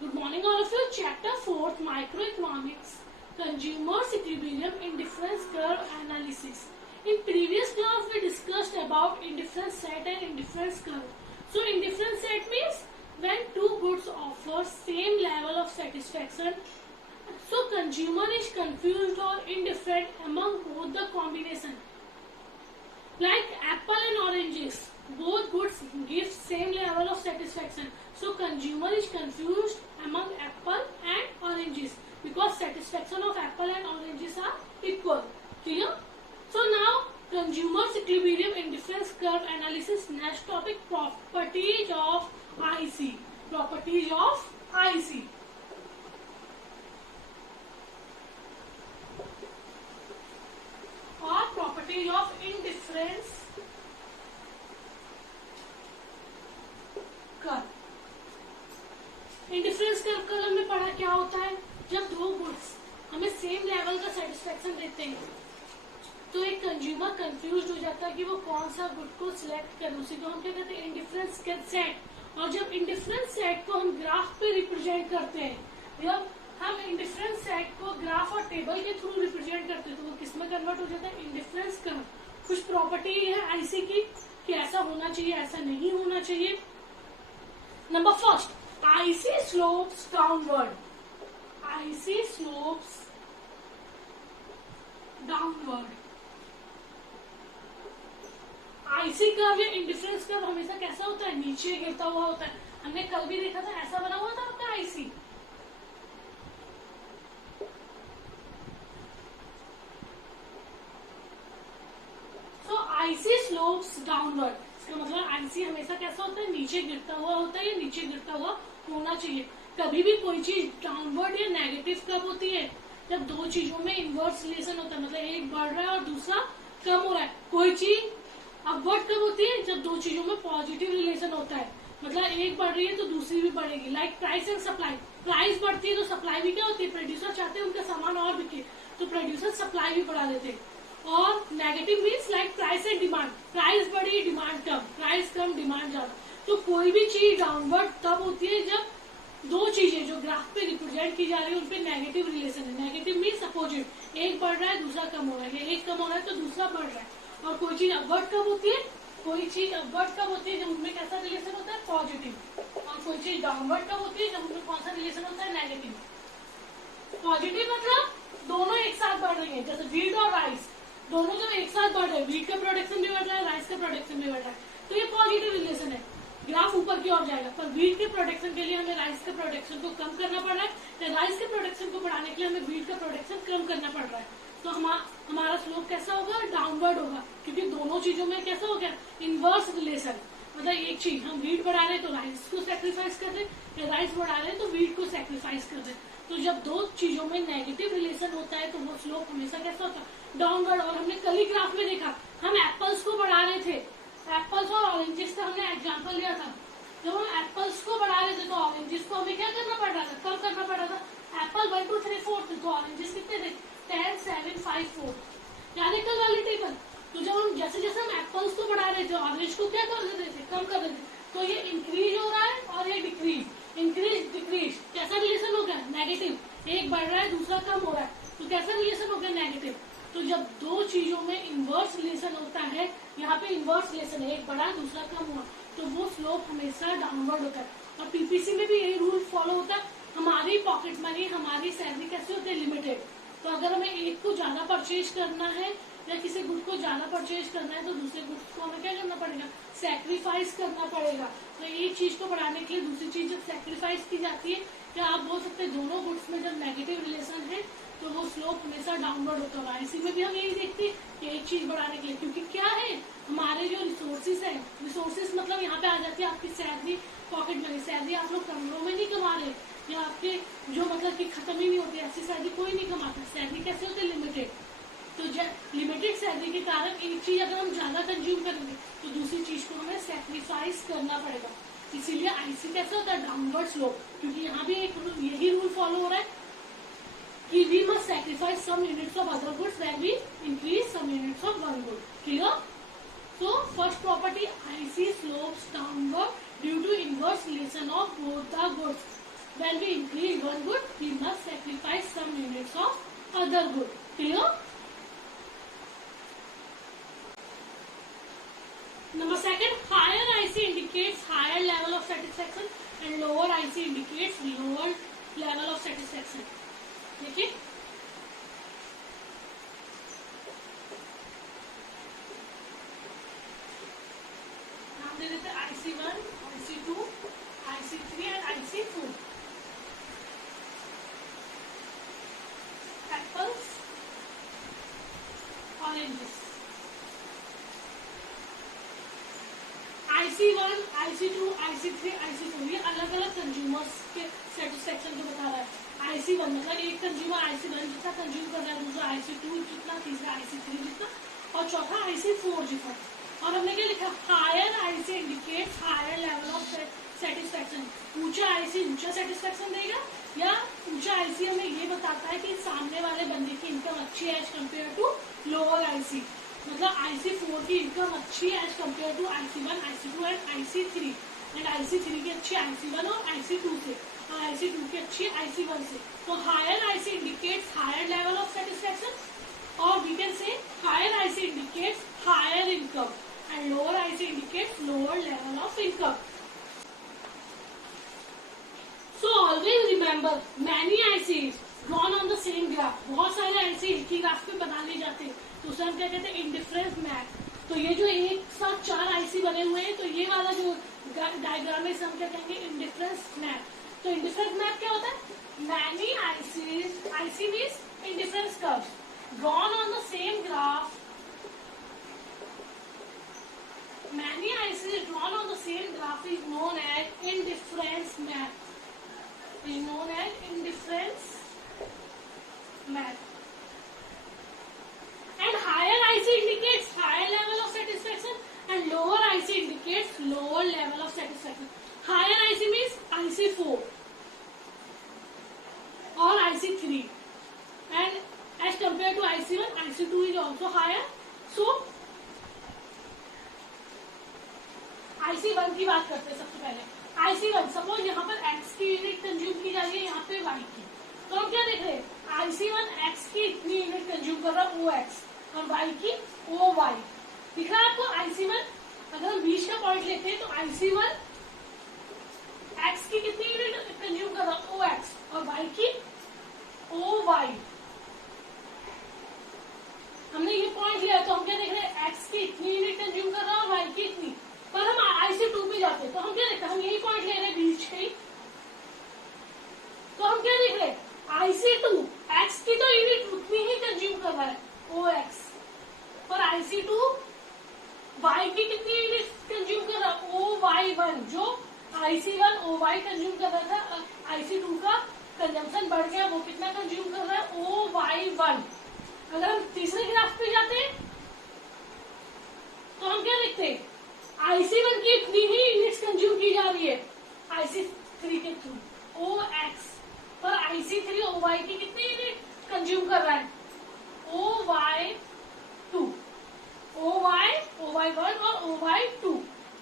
Good morning all of you. Chapter 4 Microeconomics Consumers Equilibrium Indifference Curve Analysis. In previous class we discussed about indifference set and indifference curve. So indifference set means when two goods offer same level of satisfaction, so consumer is confused or indifferent among both the combination. Like apple and oranges, both goods give same level of satisfaction. So consumer is confused among apple and oranges because satisfaction of apple and oranges are equal. Clear? So now consumers equilibrium indifference curve analysis. Next topic, properties of IC. Properties of IC. और properties of indifference curve. Indifference curve कल हमने पढ़ा क्या होता है, जब दो goods हमें सेम लेवल का सेटिस्फेक्शन देते हैं तो एक कंज्यूमर कंफ्यूज हो जाता है कि वो कौन सा गुड को सिलेक्ट करे. उसी को हम क्या कहते हैं, इंडिफरेंस सेट. और जब इंडिफरेंस सेट को हम ग्राफ पे रिप्रेजेंट करते हैं, जब हम इंडिफरेंस सेट को ग्राफ और टेबल के थ्रू रिप्रेजेंट करते हैं तो वो किसमें कन्वर्ट हो जाता है, इंडिफरेंस कर्व. कुछ प्रॉपर्टी है आईसी की कि ऐसा होना चाहिए, ऐसा नहीं होना चाहिए. Number first, IC slopes downward. IC slopes downward. IC curve या इंडिफरेंस कर्व हमेशा कैसा होता है, नीचे गिरता हुआ होता है. हमने कल भी देखा था, ऐसा बना हुआ था आपका IC. So IC slopes downward. इसका मतलब आईसी हमेशा कैसा होता है, नीचे गिरता हुआ होता है या नीचे गिरता हुआ होना चाहिए. कभी भी कोई चीज डाउनवर्ड या नेगेटिव कब होती है, जब दो चीजों में इनवर्स रिलेशन होता है, मतलब एक बढ़ रहा है और दूसरा कम हो रहा है. कोई चीज अपवर्ड कब होती है, जब दो चीजों में पॉजिटिव रिलेशन होता है, मतलब एक बढ़ रही है तो दूसरी भी बढ़ेगी. Like price and supply. Price बढ़ती है तो सप्लाई भी क्या होती है, प्रोड्यूसर चाहते हैं उनका सामान और बिके तो प्रोड्यूसर सप्लाई भी बढ़ा देते हैं. और negative means like price and demand. Price बढ़ी, डिमांड कम, प्राइस कम, डिमांड ज्यादा. तो कोई भी चीज डाउनवर्ड तब होती है जब दो चीजें जो ग्राफ पे रिप्रेजेंट की जा रही है उनपे नेगेटिव रिलेशन है. नेगेटिव मीन्स अपोजिट, एक बढ़ रहा है दूसरा कम हो रहा है, एक कम हो रहा है तो दूसरा बढ़ रहा है. और कोई चीज अपवर्ड कब होती है, कोई चीज अपवर्ड कब होती है जब उनमें कैसा रिलेशन होता है, पॉजिटिव. और कोई चीज डाउनवर्ड कब होती है जब उनमें कौन सा रिलेशन होता है, नेगेटिव. पॉजिटिव मतलब दोनों एक साथ बढ़ रही है, जैसे व्हीट और राइस दोनों जब एक साथ बढ़ रहे हैं, व्हीट का प्रोडक्शन भी बढ़ रहा है, राइस का प्रोडक्शन भी बढ़ रहा है, तो ये पॉजिटिव रिलेशन है. ग्राफ ऊपर की ओर जाएगा. पर व्हीट के प्रोडक्शन के लिए हमें राइस के प्रोडक्शन को कम करना पड़ रहा है, या राइस के प्रोडक्शन को बढ़ाने के लिए हमें व्हीट का प्रोडक्शन कम करना पड़ रहा है. तो हमारा स्लोप कैसा होगा, डाउनवर्ड होगा, क्योंकि दोनों चीजों में कैसा हो गया, इनवर्स रिलेशन. मतलब एक चीज हम व्हीट बढ़ा रहे तो राइस को सेक्रीफाइस कर रहे, या राइस बढ़ा रहे तो व्हीट को सेक्रीफाइस कर रहे. तो जब दो चीजों में नेगेटिव रिलेशन होता है तो वो स्लोप हमेशा कैसा होता है, डाउनवर्ड. और हमने कल ही ग्राफ में देखा, हम एप्पल्स को बढ़ा रहे थे, एप्पल्स और ऑरेंजेस का हमने एग्जांपल लिया था. जब हम एप्पल्स को बढ़ा रहे थे तो ऑरेंजेस को हमें क्या करना पड़ रहा था, कम करना पड़ रहा था. एप्पल 1 2 3 4 थे तो ऑरेंजेस कितने थे, 10 7 5 4. याद है कल वाली टेबल. तो जब हम जैसे जैसे हम एप्पल्स को बढ़ा रहे थे ऑरेंज को क्या कर रहे थे, कम कर रहे थे. तो ये इंक्रीज हो रहा है और ये डिक्रीज, इंक्रीज डिक्रीज. कैसा रिलेशन हो गया, नेगेटिव. एक बढ़ रहा है दूसरा कम हो रहा है तो कैसा रिलेशन हो गया, नेगेटिव. तो जब दो चीजों में इनवर्स रिलेशन होता है, यहाँ पे इनवर्स रिलेशन है, एक बढ़ा दूसरा कम हुआ, तो वो स्लोप हमेशा डाउनवर्ड होता है. और पीपीसी में भी यही रूल फॉलो होता है. हमारी पॉकेट मनी, हमारी सैलरी कैसे होती है, लिमिटेड. तो अगर हमें एक को ज्यादा परचेज करना है या किसी गुड को ज्यादा परचेज करना है तो दूसरे गुड को हमें क्या करना पड़ेगा, सैक्रिफाइस करना पड़ेगा. तो एक चीज को बढ़ाने के लिए दूसरी चीज जब सैक्रिफाइस की जाती है, क्या आप बोल सकते हैं दोनों गुड्स में जब नेगेटिव रिलेशन है तो वो स्लोप हमेशा डाउनवर्ड होता है. इसी में भी हम यही देखते हैं कि एक चीज बढ़ाने के लिए, क्योंकि क्या है, हमारे जो रिसोर्सेज है, रिसोर्सेज मतलब यहाँ पे आ जाती है आपकी सैलरी, पॉकेट मनी. सैलरी आप लोग कमरों में नहीं कमा रहे, या आपके जो मतलब कि खत्म ही नहीं होती, ऐसी सैलरी कोई नहीं कमाता. सैलरी कैसे होती है, लिमिटेड. तो लिमिटेड सैलरी के कारण एक चीज अगर हम ज्यादा कंज्यूम करेंगे तो दूसरी चीज को हमें सैक्रिफाइस करना पड़ेगा. इसीलिए आईसी कैसा होता है, डाउनवर्ड स्लोप. क्योंकि यहाँ भी एक यही रूल फॉलो हो रहा है कि we must sacrifice some units of other goods when we increase some units of one good. Clear? So first property, IC slopes downward due to inverse relation of both the goods. When we increase one good, we must sacrifice some units of other good. Clear? Number second, higher IC indicates higher level of satisfaction and lower IC indicates lower level of satisfaction. देखिए नाम दे देते IC1, IC2, IC3 and IC4. Apples, oranges. IC1, IC2, IC3, IC4 ये अलग अलग consumers के satisfaction को बता रहा है. IC1 मतलब एक कंज्यूमर IC1 जितना कंज्यूम कर रहा है, दूसरा IC2 जितना, तीसरा IC3 जितना और चौथा IC4 जितना. और हमने क्या लिखा, higher IC indicates higher level of satisfaction. ऊंचा IC ऊंचा सेटिस्फेक्शन देगा या ऊंचा IC हमें ये बताता है कि सामने वाले बंदे की इनकम अच्छी है as compare to lower IC. मतलब IC4 की इनकम अच्छी है as compare to IC1, IC2 and IC3. And IC3 की अच्छी IC1 और IC2 से और IC2 की अच्छी IC1 से. तो higher IC indicates higher level of satisfaction और we can say higher IC indicates higher income and lower IC indicates lower level of income. So always remember many ICs drawn on the same graph. बहुत सारे IC एक ही graph पे बना लिए जाते हैं तो उसे हम क्या कहते हैं, इंडिफरेंस मैप. तो ये जो एक साथ 4 IC बने हुए हैं तो ये वाला जो डायग्राम है इसे हम क्या कहेंगे, इंडिफरेंस मैप. तो इंडिफरेंस मैप क्या होता है, many ICs, IC means indifference curves drawn on the same graph. Many ICs drawn on the same graph is known as indifference map. Is known as indifference map. And higher IC indicates higher level of satisfaction and lower IC indicates lower level of satisfaction. Higher IC means IC4 or IC3 and as compared to IC1, IC2 is also higher. So IC1 की बात करते हैं सबसे पहले. IC1 suppose यहाँ पर X की unit consume की जा रही है, यहाँ पे Y की. तो हम क्या देख रहे हैं, IC1 X की इतनी यूनिट कंज्यूम कर रहा है OX और Y की OY. दिख रहा है आपको IC1. अगर हम बीच का पॉइंट लेते हैं तो IC1 X की कितनी यूनिट कंज्यूम कर रहा है OX और Y की OY. हमने ये पॉइंट लिया तो हम क्या देख रहे हैं, X की इतनी यूनिट कंज्यूम कर रहा है और Y की इतनी. पर हम IC2 पे जाते हैं तो हम क्या देखते हैं, हम यही पॉइंट ले रहे हैं बीच के. तो हम क्या देख रहे हैं, IC2 X की तो यूनिट उतनी ही कंज्यूम कर रहा है OX पर IC2 Y की कितनी यूनिट कंज्यूम कर रहा है OY1. जो IC1 OY कंज्यूम कर रहा था, IC2 का कंजम्पशन बढ़ गया, वो कितना कंज्यूम कर रहा है OY1. अगर हम तीसरे ग्राफ पे जाते हैं तो हम क्या देखते हैं, IC1 की इतनी ही यूनिट्स कंज्यूम की जा रही है IC3 के थ्रू OX पर IC3 OY की कितनी यूनिट कंज्यूम कर रहा है OY2, OY1 और OY2.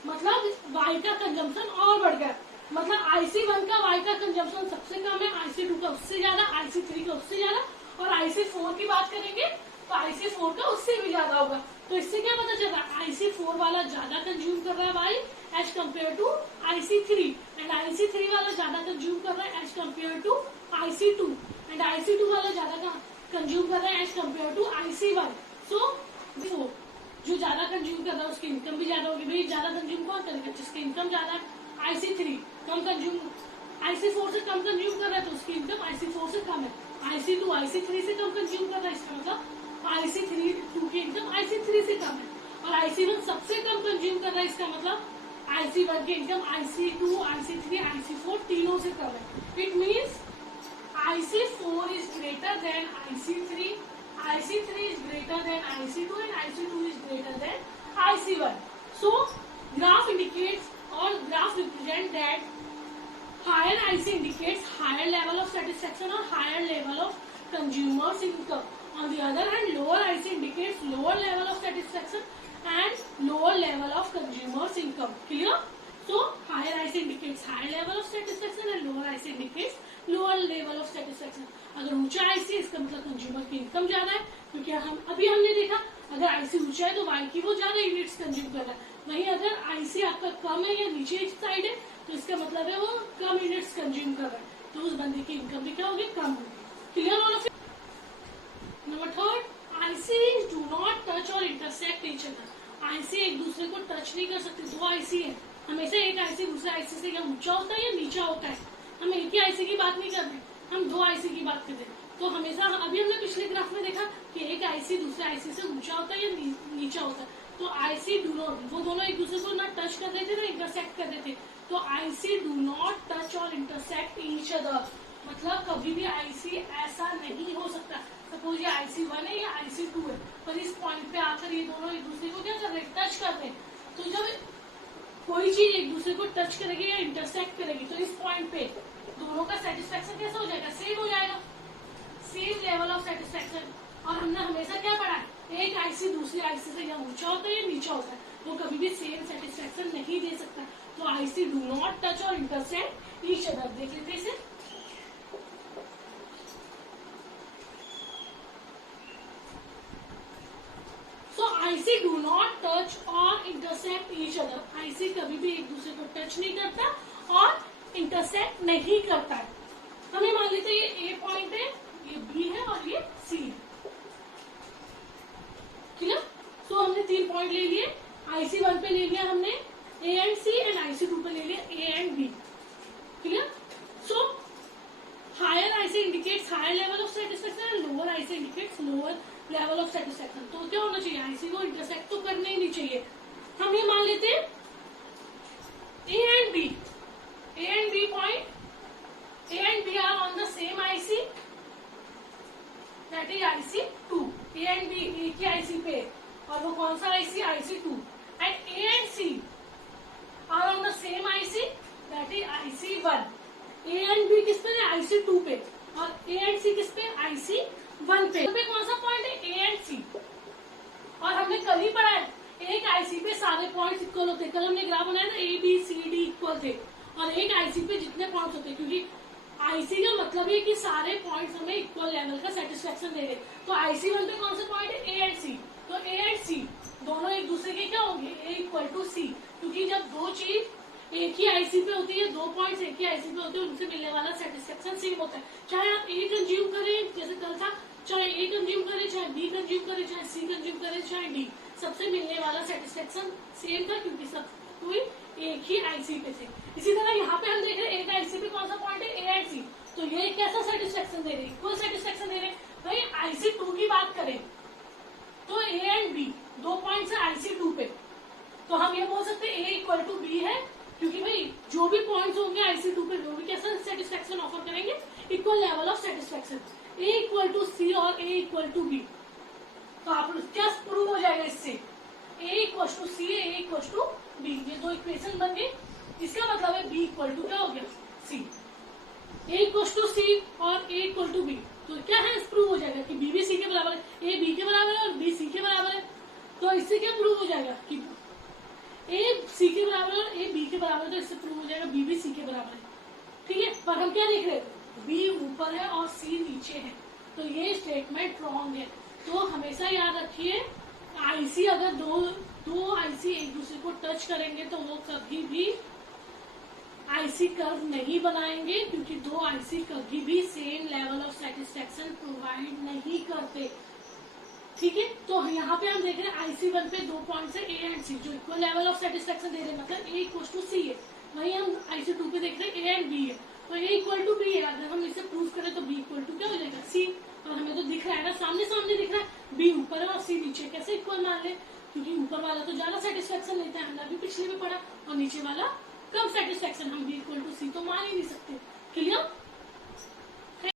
मतलब Y का कंजम्पशन और बढ़ गया. मतलब IC1 का Y का कंजम्पशन सबसे कम है, IC2 का उससे ज्यादा, IC3 का उससे ज्यादा और IC4 की बात करेंगे तो IC4 का उससे भी ज्यादा होगा. तो इससे क्या पता चल रहा है, IC4 वाला ज्यादा कंज्यूम कर रहा है Y as compare to IC3 and IC3 वाला ज्यादा कंज्यूम कर रहा है as compare to IC2 and IC2 वाला ज्यादा कंज्यूम कर रहा है एज कम्पेयर टू IC1. सो जो ज्यादा कंज्यूम कर रहा है उसकी इनकम भी ज्यादा होगी. भाई ज्यादा कंज्यूम कौन करेगा, जिसकी इनकम ज्यादा है. IC3 कम कंज्यूम, IC4 से कम कंज्यूम कर रहा है तो उसकी इनकम IC4 से कम है. IC2 IC3 से कम कंज्यूम कर रहा है, इसका मतलब IC2 की इनकम IC3 से कम है. और IC1 सबसे कम कंज्यूम कर रहा है, इसका मतलब IC1 की इनकम IC2, IC3, IC4 तीनों से कम है. It means IC4 is greater than IC3, IC3 is greater than IC2 and IC2 is greater than IC1. So graph indicates or graph represent that higher IC indicates higher level of satisfaction or higher level of consumers income. On the other hand, lower IC indicates lower level of satisfaction and lower level of consumers income. Clear? So higher IC indicates higher level of satisfaction and lower IC indicates indicates lower level of satisfaction. अगर ऊंचा IC इसका मतलब consumer की income ज्यादा है, क्योंकि हमने देखा अगर आईसी ऊंचा है तो वाई की वो ज्यादा यूनिट्स कंज्यूम कर रहा है। वहीं अगर आईसी आपका कम है या नीचे साइड है तो इसका मतलब है वो कम यूनिट्स कंज्यूम कर रहा है, तो उस बंदे की इनकम भी क्या होगी, कम होगी। Clear all of it. Number third, IC do not touch और इंटरसेक्ट ईच अदर। आईसी एक दूसरे को टच नहीं कर सकते। दो आईसी है, हमेशा एक आईसी दूसरे आईसी से या ऊंचा होता है या नीचा होता है। हम एक ही आईसी की बात नहीं कर रहे, हम दो आईसी की बात कर रहे हैं। तो हमेशा अभी हमने पिछले ग्राफ में देखा कि एक आईसी दूसरे आईसी से ऊंचा होता है या नीचा होता है। तो आईसी डू नॉट, वो दोनों एक दूसरे को ना टच कर रहे थे ना इंटरसेक्ट कर रहे थे। तो आईसी डू नॉट टच और इंटरसेक्ट ईच अदर, मतलब कभी भी आईसी ऐसा नहीं हो सकता। सपोज ये आईसी 1 है या आईसी 2 है, पर इस पॉइंट पे आकर ये दोनों एक दूसरे को क्या कर रहे हैं, टच कर रहे हैं। तो जब कोई चीज एक दूसरे को टच करेगी या इंटरसेक्ट करेगी तो इस पॉइंट पे दोनों का सेटिस्फेक्शन कैसा हो जाएगा, सेम हो जाएगा, सेम लेवल ऑफ सेटिस्फेक्शन। और हमने हमेशा क्या पढ़ा है, एक आईसी दूसरी आईसी से या ऊंचा होता है या नीचा होता है, वो कभी भी सेम सेटिस्फेक्शन नहीं दे सकता। तो आईसी डू नॉट टच और इंटरसेक्ट ईच अदर। देख लेते हैं इसे। आईसी डू नॉट टच और इंटरसेक्ट ईच अदर। आईसी कभी भी एक दूसरे को टच नहीं करता और इंटरसेक्ट नहीं करता है। हमें मान लेते हैं ये ए पॉइंट है, ये बी है और ये सी है। क्लियर। सो हमने 3 पॉइंट ले लिए। आईसी 1 पे ले लिया हमने A and C, and IC 2 पे ले लिया A and B. Clear. So higher IC indicates higher level of satisfaction and lower IC indicates lower level of satisfaction. तो क्या होना चाहिए, आईसी को इंटरसेक्ट तो करना ही नहीं चाहिए। हम ये मान लेते हैं A and B point, A and B are on the same IC, that is IC 2। A and B एक ही आईसी पे, और वो कौन सा IC, IC 2। And A and C are on the same IC, that is IC 1। A and B किस पे है, आईसी 2 पे, और ए एंड सी किस पे, आईसी 1 पे। कौन सा पॉइंट है, ए एंड सी। और हमने कल ही पढ़ा है एक आईसी पे सारे पॉइंट्स इक्वल होते हैं। कल हमने ग्राफ बनाया ना, A B C D equal थे, और एक आईसी पे जितने पॉइंट्स होते हैं, क्योंकि आईसी का मतलब है कि सारे पॉइंट्स हमें इक्वल लेवल का सेटिस्फेक्शन दे रहे। तो आईसी 1 पे कौन से पॉइंट है, ए एंड सी। तो ए एंड सी दोनों एक दूसरे के क्या होंगे, ए इक्वल टू सी। क्योंकि जब दो चीज एक ही आईसी पे होती है, दो पॉइंट्स एक ही आईसी पे होते हैं, उनसे मिलने वाला सेटिस्फेक्शन सेम होता है। चाहे आप ए कंज्यूम करें, जैसे कल था, चाहे ए कंज्यूम करे, चाहे बी कंज्यूम करे, चाहे सी कंज्यूम करे, चाहे डी, सबसे मिलने वाला सेटिस्फेक्शन सेम था, क्योंकि सब कोई एक ही आईसी पे थे। इसी तरह यहाँ पे हम देख रहे हैं एक आईसी पे कौन सा पॉइंट है, ए एंड सी। तो ये कैसा सेटिस्फेक्शन दे रहे हैं, इक्वल सेटिस्फेक्शन दे रहे हैं। भाई आईसी 2 की बात करें तो ए एंड बी दो पॉइंट्स है आईसी 2 पे, तो हम ये बोल सकते हैं ए इक्वल टू बी है, क्योंकि भाई जो भी पॉइंट्स होंगे आईसी 2 पे वो भी कैसा सेटिस्फेक्शन ऑफर करेंगे, equal level of satisfaction. A equal to C और ए इक्वल टू बी, तो आप क्या प्रूव हो जाएगा इससे, A equal to C, A equal to B. ये दो इक्वेशन बन गए, इसका मतलब है बी इक्वल टू क्या हो गया, सी। ए इक्वल टू सी और ए इक्वल टू बी, तो क्या है, प्रूव हो जाएगा कि बी भी सी के बराबर है, ए बी के बराबर है और बी सी के बराबर है। तो इससे क्या प्रूव हो जाएगा कि ए सी के बराबर है और ए बी के बराबर है, तो इससे प्रूव हो जाएगा बी भी सी के बराबर है। ठीक है, पर हम क्या देख रहे हैं, बी ऊपर है और सी नीचे है, तो ये स्टेटमेंट रॉन्ग है। तो हमेशा याद रखिए, आईसी अगर दो आईसी एक दूसरे को टच करेंगे तो वो कभी भी आईसी कर्व नहीं बनाएंगे, क्योंकि दो आईसी कभी भी same level of satisfaction provide नहीं करते। ठीक है, तो यहाँ पे हम देख रहे हैं आईसी 1 पे दो पॉइंट्स है ए एंड सी, जो इक्वल लेवल ऑफ सेटिस्फेक्शन दे रहे हैं, मतलब ए इक्वल टू सी है। वही हम आईसी 2 पे देख रहे हैं ए एंड बी है, तो ए इक्वल टू बी है। अगर हम इसे प्रूव करें तो बी इक्वल टू क्या हो जाएगा, सी। और हमें तो दिख रहा है ना, सामने सामने दिख रहा है, बी ऊपर है और सी नीचे। कैसे इक्वल मान ले, क्योंकि ऊपर वाला तो ज्यादा सेटिस्फेक्शन लेता है, हमने अभी पिछले में पढ़ा, और नीचे वाला कम सेटिस्फेक्शन, हम बी इक्वल टू सी तो मान ही नहीं सकते। क्लियर।